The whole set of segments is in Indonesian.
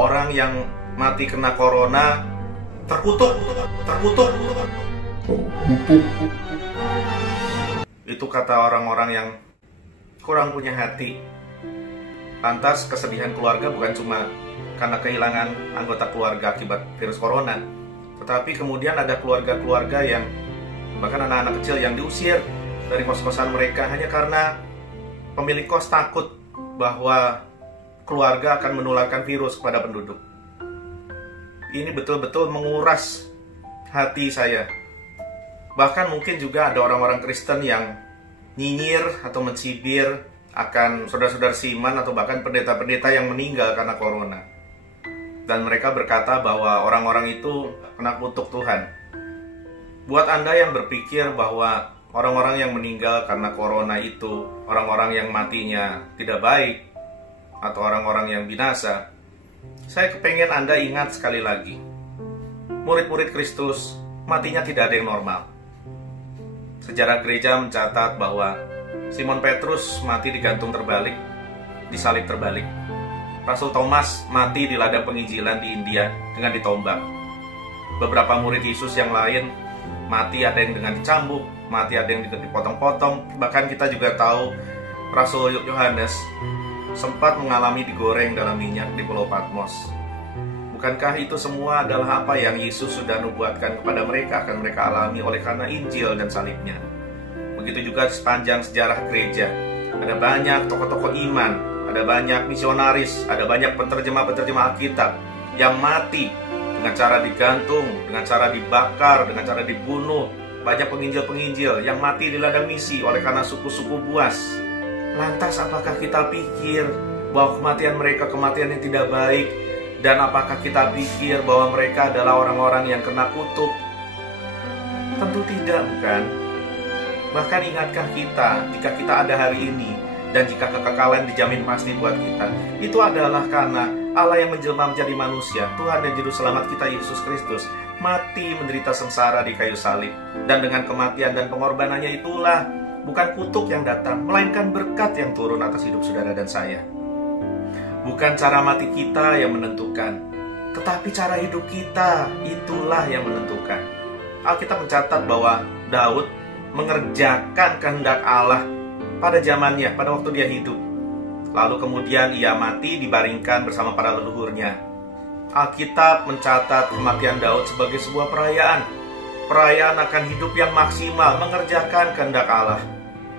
orang yang mati kena corona terkutuk. Itu kata orang-orang yang kurang punya hati. Lantas kesedihan keluarga bukan cuma karena kehilangan anggota keluarga akibat virus corona, tetapi kemudian ada keluarga-keluarga yang bahkan anak-anak kecil yang diusir dari kos-kosan mereka hanya karena pemilik kos takut bahwa keluarga akan menularkan virus kepada penduduk. Ini betul-betul menguras hati saya. Bahkan mungkin juga ada orang-orang Kristen yang nyinyir atau mencibir akan saudara-saudara seiman atau bahkan pendeta-pendeta yang meninggal karena corona. Dan mereka berkata bahwa orang-orang itu kena kutuk Tuhan. Buat Anda yang berpikir bahwa orang-orang yang meninggal karena corona itu orang-orang yang matinya tidak baik atau orang-orang yang binasa, saya kepengen Anda ingat sekali lagi, murid-murid Kristus matinya tidak ada yang normal. Sejarah gereja mencatat bahwa Simon Petrus mati digantung terbalik, disalib terbalik. Rasul Thomas mati di ladang penginjilan di India dengan ditombak. Beberapa murid Yesus yang lain mati, ada yang dengan dicambuk, mati ada yang dipotong-potong. Bahkan kita juga tahu Rasul Yohanes sempat mengalami digoreng dalam minyak di Pulau Patmos. Bukankah itu semua adalah apa yang Yesus sudah nubuatkan kepada mereka akan mereka alami oleh karena Injil dan salibnya? Begitu juga sepanjang sejarah gereja, ada banyak tokoh-tokoh iman, ada banyak misionaris, ada banyak penterjemah-penterjemah Alkitab yang mati dengan cara digantung, dengan cara dibakar, dengan cara dibunuh. Banyak penginjil-penginjil yang mati di ladang misi oleh karena suku-suku buas. Lantas apakah kita pikir bahwa kematian mereka kematian yang tidak baik? Dan apakah kita pikir bahwa mereka adalah orang-orang yang kena kutuk? Tentu tidak, bukan? Bahkan ingatkah kita jika kita ada hari ini dan jika kekekalan dijamin pasti buat kita, itu adalah karena Allah yang menjelma menjadi manusia, Tuhan dan Juru Selamat kita Yesus Kristus, mati menderita sengsara di kayu salib. Dan dengan kematian dan pengorbanannya itulah bukan kutuk yang datang, melainkan berkat yang turun atas hidup saudara dan saya. Bukan cara mati kita yang menentukan, tetapi cara hidup kita, itulah yang menentukan. Alkitab mencatat bahwa Daud mengerjakan kehendak Allah pada zamannya, pada waktu dia hidup. Lalu kemudian ia mati dibaringkan bersama para leluhurnya. Alkitab mencatat kematian Daud sebagai sebuah perayaan. Perayaan akan hidup yang maksimal, mengerjakan kehendak Allah.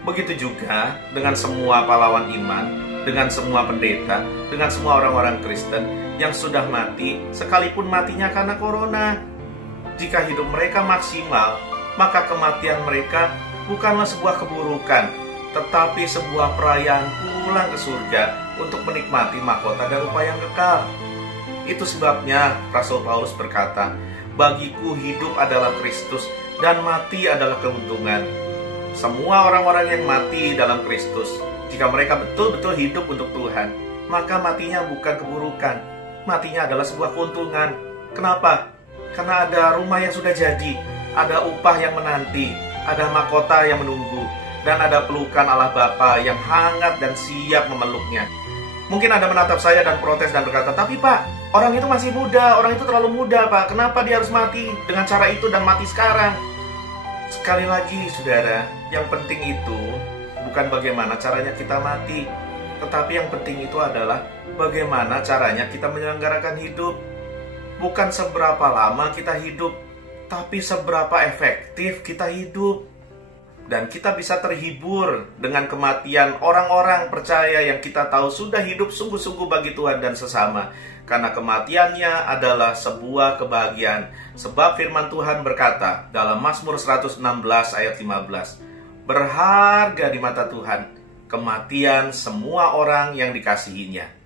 Begitu juga dengan semua pahlawan iman, dengan semua pendeta, dengan semua orang-orang Kristen yang sudah mati, sekalipun matinya karena corona. Jika hidup mereka maksimal, maka kematian mereka bukanlah sebuah keburukan, tetapi sebuah perayaan pulang ke surga untuk menikmati mahkota dan rupa yang kekal. Itu sebabnya Rasul Paulus berkata, "Bagiku hidup adalah Kristus dan mati adalah keuntungan." Semua orang-orang yang mati dalam Kristus, jika mereka betul-betul hidup untuk Tuhan, maka matinya bukan keburukan, matinya adalah sebuah keuntungan. Kenapa? Karena ada rumah yang sudah jadi, ada upah yang menanti, ada mahkota yang menunggu, dan ada pelukan Allah Bapa yang hangat dan siap memeluknya. Mungkin Anda menatap saya dan protes dan berkata, "Tapi Pak, orang itu masih muda, orang itu terlalu muda Pak, kenapa dia harus mati dengan cara itu dan mati sekarang?" Sekali lagi saudara, yang penting itu bukan bagaimana caranya kita mati, tetapi yang penting itu adalah bagaimana caranya kita menyelenggarakan hidup. Bukan seberapa lama kita hidup, tapi seberapa efektif kita hidup. Dan kita bisa terhibur dengan kematian orang-orang percaya yang kita tahu sudah hidup sungguh-sungguh bagi Tuhan dan sesama. Karena kematiannya adalah sebuah kebahagiaan. Sebab firman Tuhan berkata dalam Mazmur 116 ayat 15, "Berharga di mata Tuhan kematian semua orang yang dikasihinya."